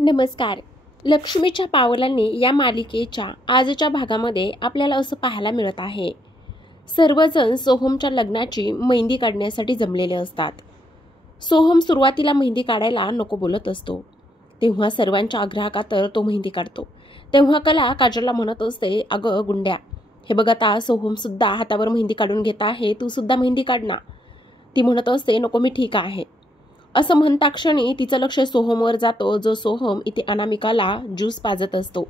नमस्कार. लक्ष्मीच्या पावलांनी या मालिकेच्या आजच्या भागामध्ये आपल्याला असं पाहायला मिळत आहे. सर्वजण सोहमच्या लग्नाची मेहंदी काढण्यासाठी जमलेले असतात. सोहम सुरुवातीला मेहंदी काढायला नको बोलत असतो. तेव्हा सर्वांच्या आग्रहाखातर तो मेहंदी काढतो. तेव्हा कला काजलला म्हणत असते, अगं गुंड्या, हे बघ आता सोहम सुद्धा हातावर मेहंदी काढून घेत आहे, तू सुद्धा मेहंदी काढ ना. ती म्हणत असते, नको मी ठीक आहे. असं म्हणता क्षणी तिचं लक्ष सोहमवर जातो, जो सोहम इथे अनामिकाला ज्यूस पाजत असतो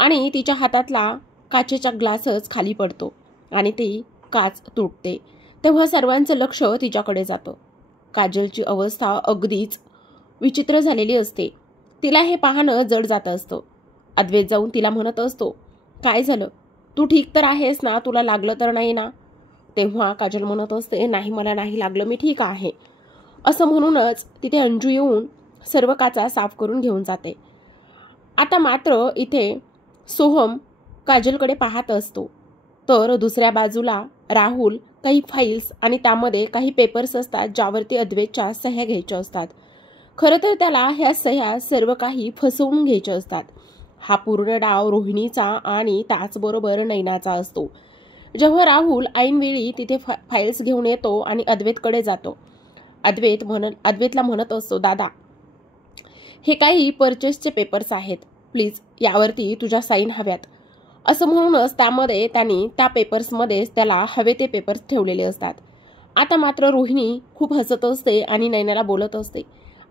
आणि तिच्या हातातला काचेचा ग्लासच खाली पडतो आणि ती काच तुटते. तेव्हा सर्वांचं लक्ष तिच्याकडे जातं. काजलची अवस्था अगदीच विचित्र झालेली असते. तिला हे पाहणं जड जात असतं. अद्वैत जाऊन तिला म्हणत असतो, काय झालं, तू ठीक तर आहेस ना, तुला लागलं तर नाही ना. तेव्हा काजल म्हणत असते, नाही मला नाही लागलं, मी ठीक आहे. असं म्हणूनच तिथे अंजू येऊन सर्व काचा साफ करून घेऊन जाते. आता मात्र इथे सोहम काजलकडे पाहत असतो, तर दुसऱ्या बाजूला राहुल काही फाईल्स आणि त्यामध्ये काही पेपर्स असतात ज्यावरती अद्वैतच्या सह्या घ्यायच्या असतात. खरं तर त्याला ह्या सह्या सर्व काही फसवून घ्यायच्या असतात. हा पूर्ण डाव रोहिणीचा आणि त्याचबरोबर नैनाचा असतो. जेव्हा राहुल ऐनवेळी तिथे फाईल्स घेऊन येतो आणि अद्वैतकडे जातो, अद्वैतला म्हणत असतो, दादा हे काही परचेसचे पेपर्स आहेत, प्लीज यावरती तुझ्या साईन हव्यात. असं म्हणूनच त्यामध्ये त्यांनी त्या पेपर्समध्येच त्याला हवे ते पेपर्स ठेवलेले असतात. आता मात्र रोहिणी खूप हसत असते आणि नैनाला बोलत असते,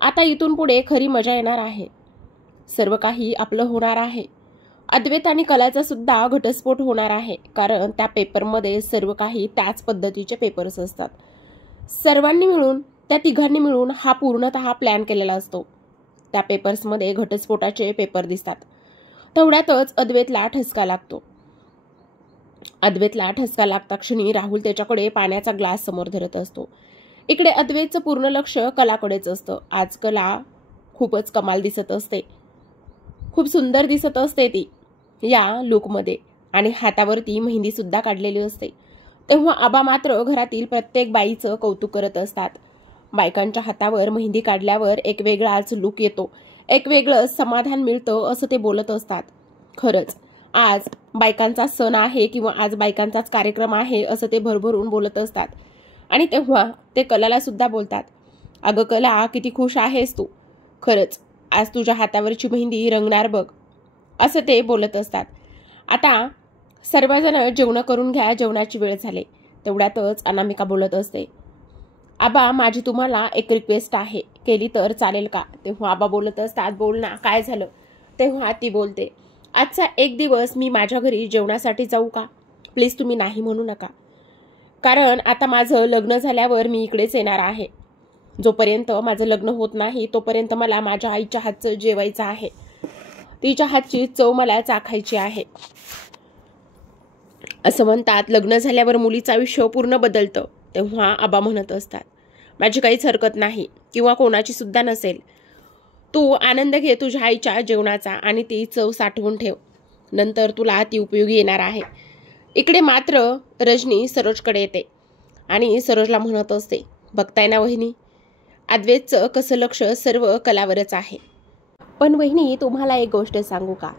आता इथून पुढे खरी मजा येणार आहे, सर्व काही आपलं होणार आहे. अद्वैत आणि कलाचा सुद्धा घटस्फोट होणार आहे, कारण त्या पेपरमध्ये सर्व काही त्याच पद्धतीचे पेपर्स असतात. सर्वांनी मिळून त्या तिघांनी मिळून हा पूर्णतः प्लॅन केलेला असतो. त्या पेपर्समध्ये घटस्फोटाचे पेपर दिसतात. तेवढ्यातच अद्वैतला ठसका लागतो. अद्वैतला ठसका लागता क्षणी राहुल त्याच्याकडे पाण्याचा ग्लास समोर धरत असतो. इकडे अद्वैतचं पूर्ण लक्ष कलाकडेच असतं. आज कला खूपच कमाल दिसत असते, खूप सुंदर दिसत असते ती या लुकमध्ये आणि हातावरती मेहंदी सुद्धा काढलेली असते. तेव्हा आबा मात्र घरातील प्रत्येक बाईचं कौतुक करत असतात. बायकांच्या हातावर मेहंदी काढल्यावर एक वेगळाच लुक येतो, एक वेगळं समाधान मिळतं असं ते बोलत असतात. खरंच आज बायकांचा सण आहे किंवा आज बायकांचाच कार्यक्रम आहे असं ते भरभरून बोलत असतात. आणि तेव्हा ते कलाला सुद्धा बोलतात, अगं कला किती खुश आहेस तू, खरंच आज तुझ्या हातावरची मेहंदी रंगणार बघ, असं ते बोलत असतात. आता सर्वजण जेवण करून घ्या, जेवणाची वेळ झाली. तेवढ्यातच अनामिका बोलत असते, आबा माझी तुम्हाला एक रिक्वेस्ट आहे, केली तर चालेल का. तेव्हा आबा बोलत असतात, बोल ना, काय झालं. तेव्हा ती बोलते, आजचा एक दिवस मी माझ्या घरी जेवणासाठी जाऊ का, प्लीज तुम्ही नाही म्हणू नका, कारण आता माझं लग्न झाल्यावर मी इकडेच येणार आहे. जोपर्यंत माझं लग्न होत नाही तोपर्यंत मला माझ्या आईच्या हातचं जेवायचं आहे, तिच्या हातची चव मला चाखायची आहे. असं म्हणतात, लग्न झाल्यावर मुलीचं आयुष्य पूर्ण बदलतं. तेव्हा आबा म्हणत असतात, माझी काहीच हरकत नाही किंवा कोणाची सुद्धा नसेल, तू आनंद घे तुझ्या आईच्या जेवणाचा आणि ती चव साठवून ठेव, नंतर तुला ती उपयोगी येणार आहे. इकडे मात्र रजनी सरोजकडे येते आणि सरोजला म्हणत असते, बघताय ना वहिनी, अद्वैतचं कसं लक्ष सर्व कलावरच आहे. पण वहिनी तुम्हाला एक गोष्ट सांगू का,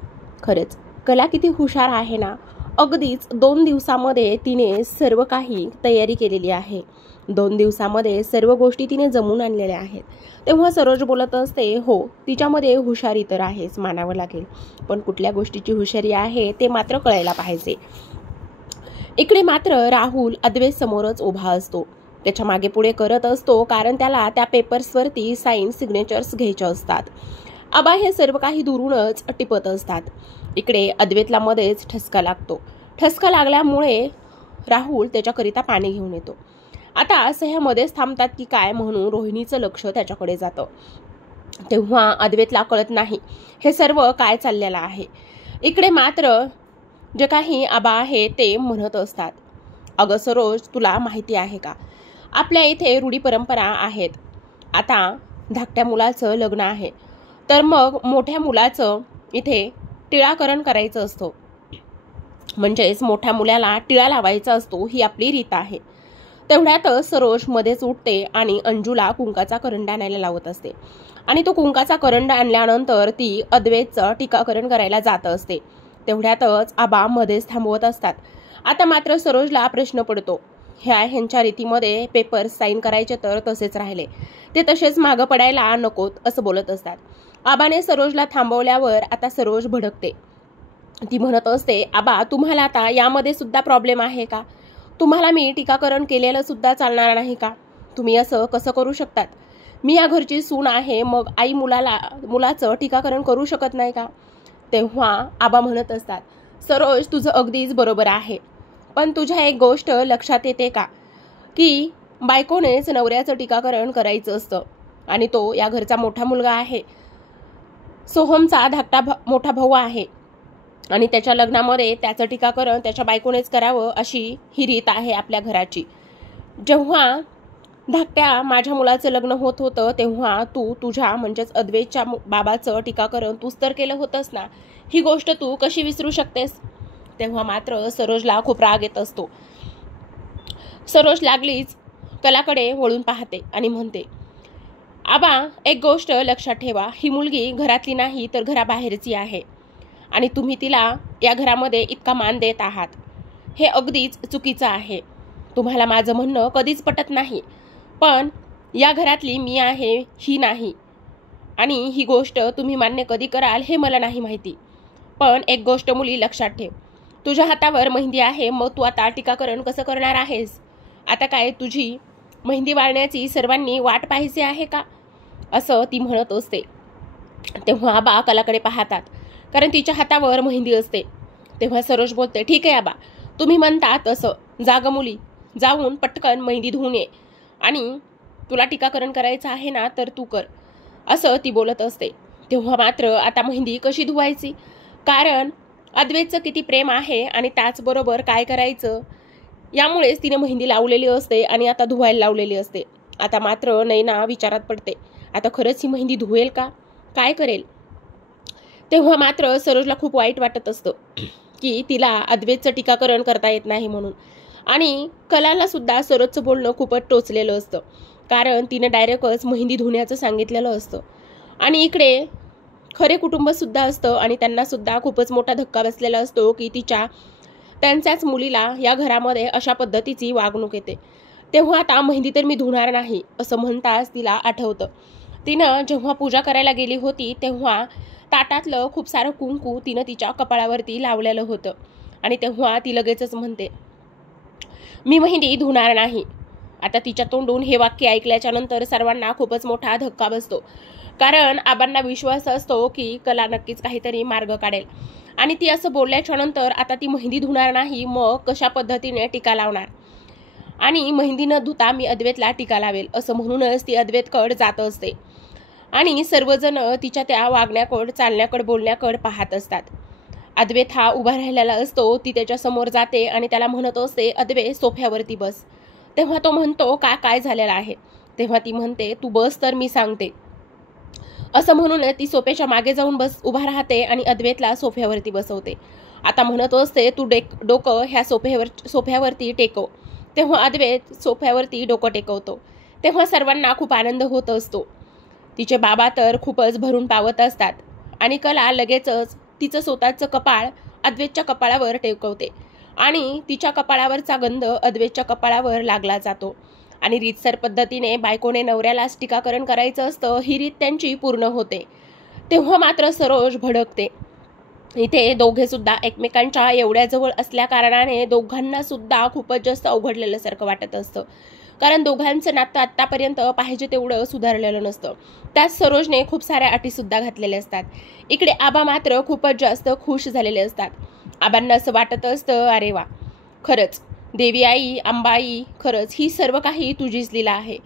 खरंच कला किती हुशार आहे ना. अगदीच 2 दिवसामध्ये तिने सर्व काही तयारी केलेली आहे. 2 दिवसामध्ये सर्व गोष्टी तिने जमून आणलेल्या आहेत. तेव्हा सरोज बोलत असते, हो तिच्यामध्ये हुशारी तर आहेच मानावं लागेल, पण कुठल्या गोष्टीची हुशारी आहे ते मात्र कळायला पाहिजे. इकडे मात्र राहुल अद्वैत समोरच उभा असतो. त्याच्या मागे पुढे करत असतो, कारण त्याला त्या पेपर्सवरती साईन सिग्नेचर्स घ्यायच्या असतात. आबा हे सर्व काही दुरूनच टिपत असतात. इकडे अद्वैतला मध्येच ठसका लागतो. ठसका लागल्यामुळे राहुल त्याच्याकरिता पाणी घेऊन येतो. आता असं ह्या मध्येच थांबतात की काय म्हणून रोहिणीचं लक्ष त्याच्याकडे जातं. तेव्हा अद्वैतला कळत नाही हे सर्व काय चाललेलं आहे. इकडे मात्र जे काही आबा आहे ते म्हणत असतात, अगं सरोज तुला माहिती आहे का, आपल्या इथे रूढी परंपरा आहेत. आता धाकट्या मुलाचं लग्न आहे तर मग मोठ्या मुलाचं इथे टिळाकरण करायचं असतो, म्हणजेच मोठ्या मुलाला टिळा लावायचा असतो, ही आपली रीत आहे. तेवढ्यातच सरोज मध्येच उठते आणि अंजूला कुंकाचा करंडा आणायला लावत असते आणि तो कुंकाचा करंडा आणल्यानंतर ती अद्वैतचं टीकाकरण करायला जात असते. तेवढ्यातच आबा मध्येच थांबवत असतात. आता मात्र सरोजला प्रश्न पडतो, ह्यांच्या रीतीमध्ये पेपर साईन करायचे तर तसेच राहिले, ते तसेच मागं पडायला नकोत असं बोलत असतात. आबाने सरोजला थांबवल्यावर आता सरोज भडकते. ती म्हणत असते, आबा तुम्हाला आता यामध्ये सुद्धा प्रॉब्लेम आहे का? तुम्हाला मी टीकाकरण केलेलं सुद्धा चालणार नाही का? तुम्ही असं कसं करू शकतात? मी या घरची सून आहे, मग आई मुलाचं टीकाकरण करू शकत नाही का? तेव्हा आबा म्हणत असतात, सरोज तुझं अगदीच बरोबर आहे, पण तुझ्या एक गोष्ट लक्षात येते का की बायकोनेच नवऱ्याचं टीकाकरण करायचं असतं आणि तो या घरचा मोठा मुलगा आहे, सोहमचा धाकटा मोठा भाऊ आहे आणि त्याच्या लग्नामध्ये त्याचं टीकाकरण त्याच्या बायकोनेच करावं अशी ही रीत आहे आपल्या घराची. जेव्हा धाकट्या माझ्या मुलाचं लग्न होत होतं तेव्हा तू तुझ्या म्हणजेच अद्वैतच्या बाबाचं टीकाकरण तूच तर केलं होतंस ना, ही गोष्ट तू कशी विसरू शकतेस? तेव्हा मात्र सरोजला खूप राग येत असतो. सरोज लागलीच कलाकडे वळून पाहते आणि म्हणते, आबा एक गोष्ट लक्षात ठेवा, ही मुलगी घरातली नाही तर घराबाहेरची आहे आणि तुम्ही तिला या घरामध्ये इतका मान देत आहात, हे अगदीच चुकीचं आहे. तुम्हाला माझं म्हणणं कधीच पटत नाही, पण या घरातली मी आहे ही नाही आणि ही गोष्ट तुम्ही मान्य कधी कराल हे मला नाही माहिती. पण एक गोष्ट मुली लक्षात ठेव, तुझ्या हातावर मेहंदी आहे, मग तू आता टीकाकरण कसं करणार आहेस? आता काय तुझी मेहंदी वाळण्याची सर्वांनी वाट पाहायची आहे का? असं ती म्हणत असते. तेव्हा आबा कलाकडे पाहतात, कारण तिच्या हातावर मेहंदी असते. तेव्हा सरोज बोलते, ठीक आहे आबा, तुम्ही म्हणता तसं, जाग मुली, जाऊन पटकन मेहंदी धुवून ये आणि तुला टीकाकरण करायचं आहे ना तर तू कर, असं ती बोलत असते. तेव्हा मात्र आता मेहंदी कशी धुवायची, कारण अद्वैतचं किती प्रेम आहे आणि त्याचबरोबर काय करायचं यामुळेच तिने मेहंदी लावलेली असते आणि आता धुवायला लावलेली असते. आता मात्र नैना विचारात पडते, आता खरंच ही मेहंदी धुवेल का, काय करेल? तेव्हा मात्र सरोजला खूप वाईट वाटत असतं की तिला अद्वैतचं टीकाकरण करता येत नाही म्हणून. आणि कलाला सुद्धा सरोजचं बोलणं खूपच टोचलेलं असतं, कारण तिने डायरेक्टच मेहंदी धुण्याचं सांगितलेलं असतं आणि इकडे खरे कुटुंब सुद्धा असतं आणि त्यांना सुद्धा खूपच मोठा धक्का बसलेला असतो की त्यांच्याच मुलीला या घरामध्ये अशा पद्धतीची वागणूक येते. तेव्हा आता मेहंदी तर मी धुणार नाही असं म्हणताच तिला आठवतं, तिनं जेव्हा पूजा करायला गेली होती तेव्हा ताटातलं खूप सारं कुंकू तिनं तिच्या कपाळावरती लावलेलं होतं आणि तेव्हा ती लगेचच म्हणते, मी मेहंदी धुणार नाही. आता तिच्या तोंडून हे वाक्य ऐकल्याच्या नंतर सर्वांना खूपच मोठा धक्का बसतो, कारण आबांना विश्वास असतो की कला नक्कीच काहीतरी मार्ग काढेल आणि ती असं बोलल्याच्या नंतर आता ती मेहंदी धुणार नाही, मग कशा पद्धतीने टीका लावणार आणि मेहंदी न धुता मी अद्वैतला टीका लावेल असं म्हणूनच ती अद्वैतकडे जात असते आणि सर्वजण तिच्या त्या वागण्याकडे, चालण्याकडे, बोलण्याकडे पाहत असतात. अद्वैत हा उभा राहिलेला असतो, ती त्याच्या समोर जाते आणि त्याला म्हणत असते, अद्वैत सोफ्यावरती बस. तेव्हा तो म्हणतो, काय झालेलं आहे? तेव्हा ती म्हणते, तू बस तर मी सांगते. असं म्हणून ती सोफ्याच्या मागे जाऊन उभा राहते आणि अद्वैतला सोफ्यावरती बसवते. आता म्हणत असते, तू डोकं ह्या सोफ्यावरती टेकव. तेव्हा अद्वैत सोफ्यावरती डोकं टेकवतो. तेव्हा सर्वांना खूप आनंद होत असतो. तिचे बाबा तर खूपच भरून पावत असतात आणि कला लगेचच तिचं स्वतःचं कपाळ अद्वैतच्या कपाळावर टेकवते आणि तिच्या कपाळावरचा गंध अद्वैतच्या कपाळावर लागला जातो आणि रीतसर पद्धतीने बायकोने नवऱ्यालाच टीकाकरण करायचं असतं, ही रीत त्यांची पूर्ण होते. तेव्हा मात्र सरोज भडकते. इथे दोघे सुद्धा एकमेकांच्या एवढ्या जवळ असल्या कारणाने दोघांना सुद्धा खूपच जास्त अवघडलेलं सारखं वाटत असतं, कारण दोघांचं नातं आत्तापर्यंत पाहिजे तेवढं सुधारलेलं नसतं. त्यात सरोजने खूप साऱ्या अटी सुद्धा घातलेल्या असतात. इकडे आबा मात्र खूपच जास्त खुश झालेले असतात. आबांना असं वाटत असतं, अरे वा, खरंच देवी आई, अंबाई, खरंच ही सर्व काही तुझीच लीला आहे.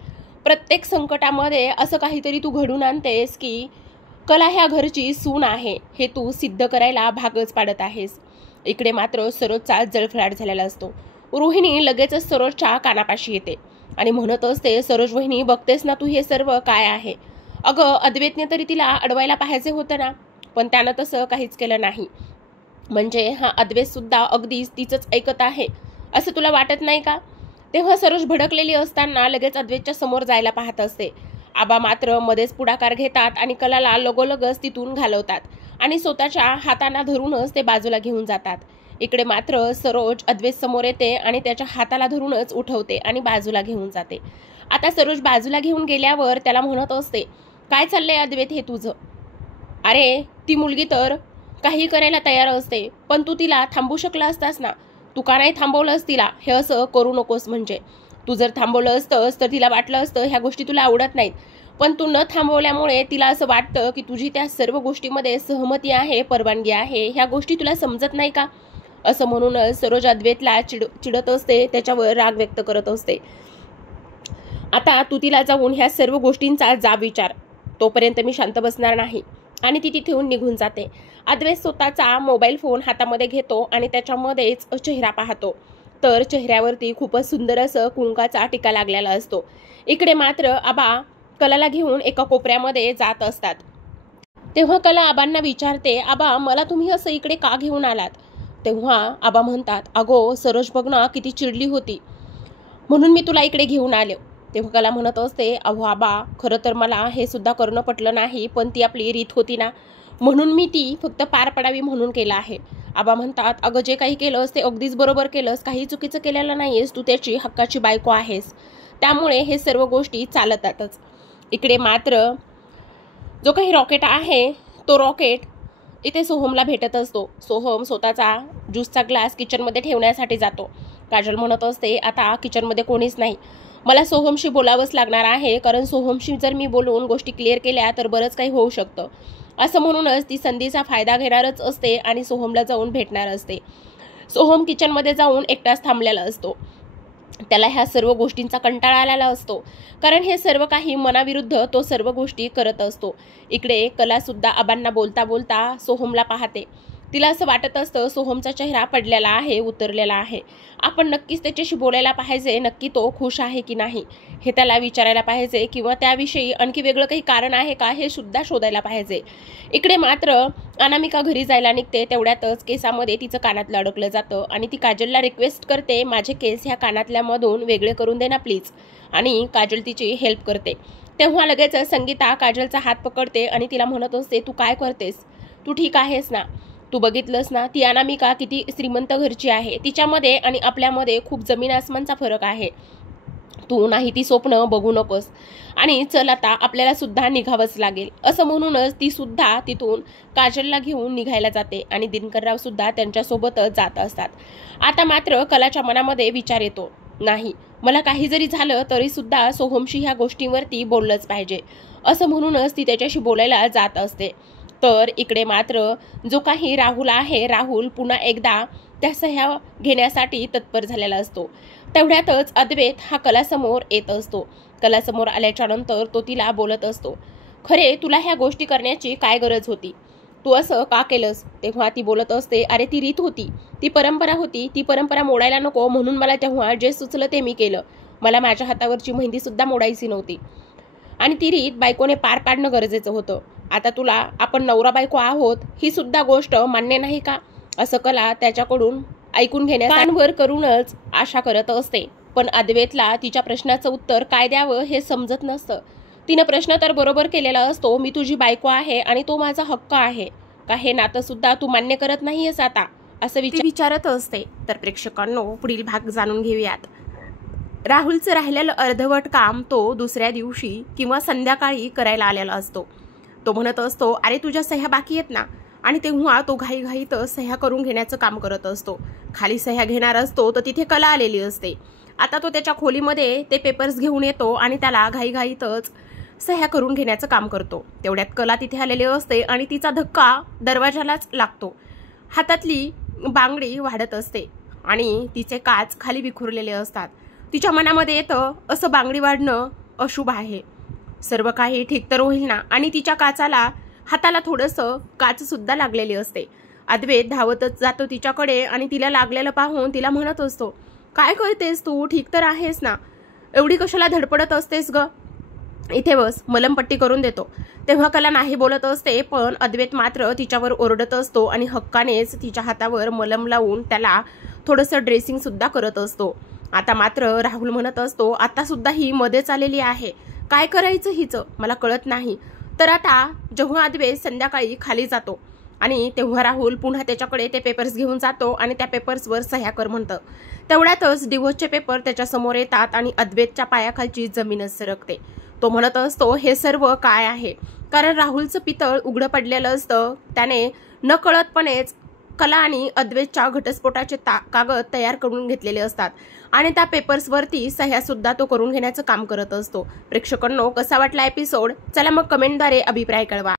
प्रत्येक संकटामध्ये असं काहीतरी तू घडून आणतेस की कला ह्या घरची सून आहे हे तू सिद्ध करायला भागच पाडत आहेस. इकडे मात्र सरोजचा जळफळाट झालेला असतो. रोहिणी लगेचच सरोजच्या कानापाशी येते आणि म्हणत असते, सरोज वहिनी, बघतेस ना तू हे सर्व काय आहे? अगं अद्वैतने तरी तिला अडवायला पाहायचे होतं ना, पण त्यानं तसं काहीच केलं नाही. म्हणजे हा अद्वैत सुद्धा अगदीच तिचंच ऐकत आहे असं तुला वाटत नाही का? तेव्हा सरोज भडकलेली असताना लगेच अद्वैतच्या समोर जायला पाहत असते. आबा मात्र मध्येच पुढाकार घेतात आणि कलाला लगोलगच तिथून घालवतात आणि स्वतःच्या हातांना धरूनच ते बाजूला घेऊन जातात. इकडे मात्र सरोज अद्वैत समोर येते आणि त्याच्या हाताला धरूनच उठवते आणि बाजूला घेऊन जाते. आता सरोज बाजूला घेऊन गेल्यावर त्याला म्हणत असते, काय चाललंय अद्वैत हे तुझं? अरे ती मुलगी तर काही करायला तयार असते, पण तू तिला थांबवू शकला असतास ना. तू का नाही थांबवलंस तिला? हे असं करू नकोस. म्हणजे तू जर थांबवलं असतंस तर तिला वाटलं असतं ह्या गोष्टी तुला आवडत नाहीत, पण तू न थांबवल्यामुळे तिला असं वाटतं की तुझी त्या सर्व गोष्टीमध्ये सहमती आहे, परवानगी आहे. ह्या गोष्टी तुला समजत नाही का? असं म्हणूनच सरोज अद्वैतला चिडत असते, त्याच्यावर राग व्यक्त करत असते. आता तू तिला जाऊन ह्या सर्व गोष्टींचा जाब विचार, तोपर्यंत मी शांत बसणार नाही. आणि ती तिथून निघून जाते. अद्वैत स्वतःचा मोबाईल फोन हातामध्ये घेतो आणि त्याच्यामध्येच चेहरा पाहतो, तर चेहऱ्यावरती खूपच सुंदर असं कुंकाचा टिका लागलेला असतो. इकडे मात्र आबा कलाला घेऊन एका कोपऱ्यामध्ये जात असतात. तेव्हा कला आबांना विचारते, आबा मला तुम्ही असं इकडे का घेऊन आलात? तेव्हा आबा म्हणतात, अगो सरोज बघ ना किती चिडली होती, म्हणून मी तुला इकडे घेऊन आले. तेव्हा कला म्हणत असते, अहो आबा खरं तर मला हे सुद्धा करणं पटलं नाही, पण ती आपली रीत होती ना, म्हणून मी ती फक्त पार पडावी म्हणून केलं आहे. आबा म्हणतात, अगं जे काही केलंस ते अगदीच बरोबर केलंस, काही चुकीचं केलेलं नाहीयेस, तू त्याची हक्काची बायको आहेस, त्यामुळे हे सर्व गोष्टी चालतातच. इकडे मात्र जो काही रॉकेट आहे तो रॉकेट इथे सोहमला भेटत असतो. सोहम स्वतःचा ज्यूसचा ग्लास किचनमध्ये ठेवण्यासाठी जातो. काजल म्हणत असते, आता किचनमध्ये कोणीच नाही, मला सोहमशी बोलावंच लागणार आहे, कारण सोहमशी जर मी बोलून गोष्टी क्लिअर केल्या तर बरंच काही होऊ शकतं. असं म्हणूनच ती संधीचा फायदा घेणारच असते आणि सोहमला जाऊन भेटणार असते. सोहम किचनमध्ये जाऊन एकटाच थांबलेला असतो. त्याला ह्या सर्व गोष्टींचा कंटाळा आलेला असतो, कारण हे सर्व काही मनाविरुद्ध तो सर्व गोष्टी करत असतो. इकडे कला सुद्धा आबांना बोलता बोलता सोहमला पाहते. तिला असं वाटत असतं सोहमचा चेहरा पडलेला आहे, उतरलेला आहे, आपण नक्कीच त्याच्याशी बोलायला पाहिजे, नक्की तो खुश आहे की नाही हे त्याला विचारायला पाहिजे, किंवा त्याविषयी आणखी वेगळं काही कारण आहे का हे सुद्धा शोधायला पाहिजे. इकडे मात्र अनामिका घरी जायला निघते. तेवढ्यातच केसामध्ये तिचं कानातलं अडकलं जातं आणि ती काजलला रिक्वेस्ट करते, माझे केस ह्या कानातल्यामधून वेगळे करून दे ना प्लीज, आणि काजल तिची हेल्प करते. तेव्हा लगेच संगीता काजलचा हात पकडते आणि तिला म्हणत असते, तू काय करतेस? तू ठीक आहेस ना? तू बघितलंस ना ती अनामिका किती श्रीमंत घरची आहे, तिच्यामध्ये आणि आपल्यामध्ये खूप जमीन आसमानचा फरक आहे. तू नाही ती स्वप्न बघू नकोस, आणि चल आता आपल्याला सुद्धा निघावंच लागेल. असं म्हणूनच ती सुद्धा तिथून काजलला घेऊन निघायला जाते आणि दिनकरराव सुद्धा त्यांच्यासोबतच जात असतात. आता मात्र कलाच्या मनामध्ये विचार येतो, नाही मला काही जरी झालं तरी सुद्धा सोहमशी ह्या गोष्टींवरती बोललंच पाहिजे. असं म्हणूनच ती त्याच्याशी बोलायला जात असते. तर इकडे मात्र जो काही राहुल आहे, राहुल पुन्हा एकदा त्या सह्या घेण्यासाठी तत्पर झालेला असतो. तेवढ्यातच अद्वैत हा कलासमोर येत असतो. कलासमोर आल्याच्या नंतर तो तिला बोलत असतो, खरे तुला ह्या गोष्टी करण्याची काय गरज होती? तू असं का केलंस? तेव्हा ती बोलत असते, अरे ती रीत होती, ती परंपरा होती, ती परंपरा मोडायला नको म्हणून मला तेव्हा जे सुचलं ते मी केलं. मला माझ्या हातावरची मेहंदी सुद्धा मोडायची नव्हती, आणि ती रीत बायकोने पार पाडणं गरजेचं होतं. आता तुला आपण नवरा बायको आहोत ही सुद्धा गोष्ट मान्य नाही का? असं कला त्याच्याकडून ऐकून घेण्यावर करूनच आशा करत असते. पण अद्वैतला तिच्या प्रश्नाचं उत्तर काय द्यावं हे समजत नसतं. तिनं प्रश्न तर बरोबर केलेला असतो, मी तुझी बायको आहे आणि तो माझा हक्क आहे का, हे नातं सुद्धा तू मान्य करत नाहीयेस आता, असं विचारत असते. तर प्रेक्षकांनो पुढील भाग जाणून घेऊयात. राहुलचं राहिलेलं अर्धवट काम तो दुसऱ्या दिवशी किंवा संध्याकाळी करायला आलेला असतो. तो म्हणत असतो, अरे तुझ्या सह्या बाकी आहेत ना, आणि तेव्हा तो घाईघाईत सह्या करून घेण्याचं काम करत असतो. खाली सह्या घेणार असतो तर तिथे कला आलेली असते. आता तो त्याच्या खोलीमध्ये ते पेपर्स घेऊन येतो आणि त्याला घाईघाईतच सह्या करून घेण्याचं काम करतो. तेवढ्यात कला तिथे आलेली असते आणि तिचा धक्का दरवाजालाच लागतो. हातातली बांगडी वाढत असते आणि तिचे काच खाली विखुरलेले असतात. तिच्या मनामध्ये येतं, असं बांगडी वाढणं अशुभ आहे, सर्व काही ठीक तर होईल ना, आणि तिच्या काचाला हाताला थोडंसं काच सुद्धा लागलेली असते. अद्वैत धावतच जातो तिच्याकडे आणि तिला लागलेलं पाहून तिला म्हणत असतो, काय करतेस तू? ठीक तर आहेस ना? एवढी कशाला धडपडत असतेस ग? इथे बस, मलमपट्टी करून देतो. तेव्हा कला नाही बोलत असते, पण अद्वैत मात्र तिच्यावर ओरडत असतो आणि हक्कानेच तिच्या हातावर मलम लावून त्याला थोडंसं ड्रेसिंग सुद्धा करत असतो. आता मात्र राहुल म्हणत असतो, आता सुद्धा ही मध्येच आलेली आहे, काय करायचं हिचं मला कळत नाही. तर आता जेव्हा अद्वैत संध्याकाळी खाली जातो आणि तेव्हा राहुल पुन्हा त्याच्याकडे ते पेपर्स घेऊन जातो आणि त्या पेपर्सवर सह्या कर म्हणतं. तेवढ्यातच डिव्होर्सचे पेपर त्याच्या समोर येतात आणि अद्वैतच्या पायाखालची जमीनच सरकते. तो म्हणत असतो, हे सर्व काय आहे? कारण राहुलचं पितळ उघडं पडलेलं असतं. त्याने नकळतपणेच कला आणि अद्वैतच्या घटस्फोटाचे कागद तयार करून घेतलेले असतात आणि त्या पेपर्सवरती सह्या सुद्धा तो करून घेण्याचं काम करत असतो. प्रेक्षकांनो, कसा वाटला एपिसोड? चला मग कमेंटद्वारे अभिप्राय कळवा.